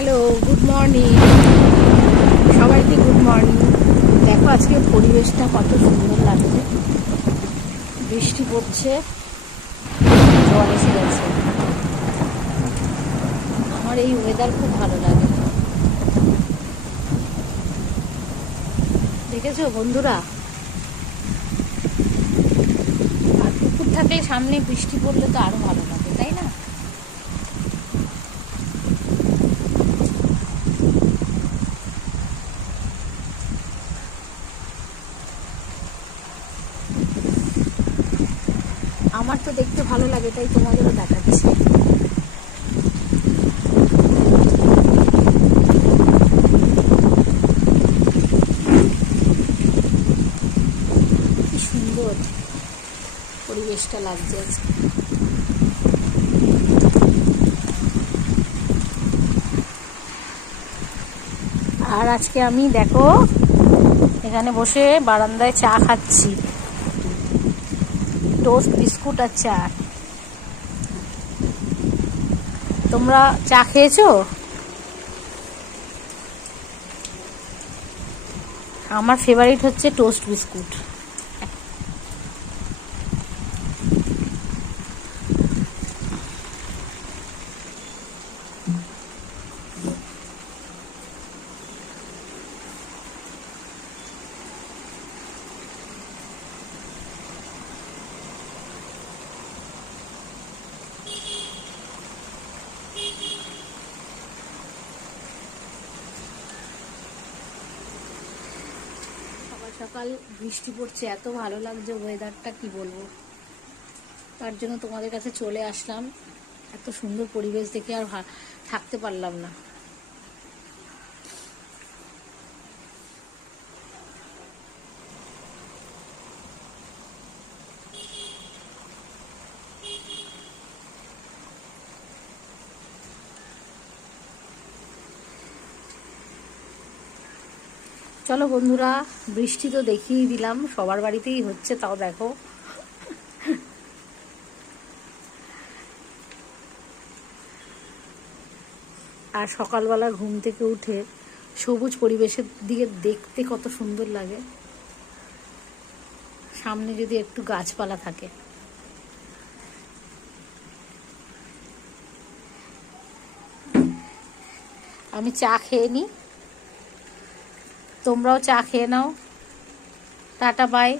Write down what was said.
Hello, good morning সবাইকে। Good morning. দেখো আজকে পরিবেশটা কত সুন্দর লাগছে, বৃষ্টি পড়ছে, জল এসে গেছে। আমার এই ওয়েদার খুব ভালো লাগে। দেখেছো বন্ধুরা? আর পুকুর থাকলে সামনে বৃষ্টি পড়লে তো আরো ভালো লাগে, তাই না? আমার তো দেখতে ভালো লাগে, তাই তোমাদেরও দেখাচ্ছি। কি সুন্দর পরিবেশটা লাগছে আজকে। আর আজকে আমি দেখো এখানে বসে বারান্দায় চা খাচ্ছি, টোস্ট বিস্কুট আর চা। তোমরা চা খেয়েছো? আমার ফেভারিট হচ্ছে টোস্ট বিস্কুট। সকাল সকাল বৃষ্টি পড়ছে, এত ভালো লাগছে ওয়েদারটা, কি বলবো। তার জন্য তোমাদের কাছে চলে আসলাম। এত সুন্দর পরিবেশ দেখে আর থাকতে পারলাম না। চলো বন্ধুরা, বৃষ্টি তো দেখিয়ে দিলাম, সবার বাড়িতেই হচ্ছে, তাও দেখো। আর সকালবেলা ঘুম থেকে উঠে সবুজ পরিবেশের দিকে দেখতে কত সুন্দর লাগে, সামনে যদি একটু গাছপালা থাকে। আমি চা খেয়ে নিই, তোমরাও চা খেয়ে নাও। Tata, by.